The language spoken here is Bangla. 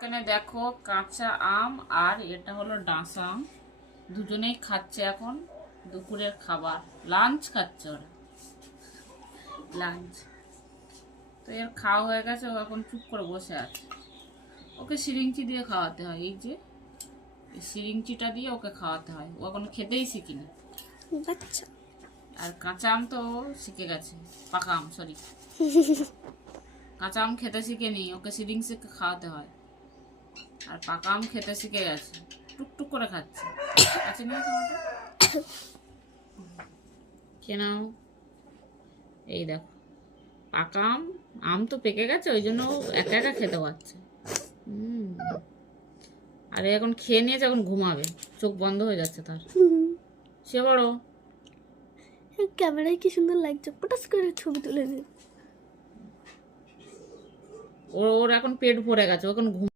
এখানে দেখো কাঁচা আম আর এটা হলো ডাঁশা আম, দুজনেই খাচ্ছে এখন দুপুরের খাবার, লাঞ্চ খাচ্ছে ওরা, লাঞ্চ। তো এর খাওয়া হয়ে গেছে, ও এখন চুপ করে বসে আছে। ওকে সিরিঞ্চি দিয়ে খাওয়াতে হয়, এই যে এই সিরিঞ্চিটা দিয়ে ওকে খাওয়াতে হয়, ও এখন খেতেই শিখিনি। বাচ্চা আর কাঁচা আম তো শিখে গেছে, পাকা আম সরি, কাঁচা আম খেতে শিখেনি, ওকে সিরিঞ্চি খাওয়াতে হয়। আর পাকা আম খেতে শিখে গেছে, টুকটুক করে খাচ্ছে। আছে না তোমাদের? কেনাও, এই দেখো পাকা আম, আম তো পেকে গেছে, ওই জন্য ও একা একা খেতে পারছে। আর এ এখন খেয়ে নিয়েছে, এখন ঘুমাবে, চোখ বন্ধ হয়ে যাচ্ছে তার। সে বড় ক্যামেরায় কি সুন্দর লাগছে, পটাস করে ছবি তুলে নে। ওর এখন পেট ভরে গেছে, ও এখন ঘুম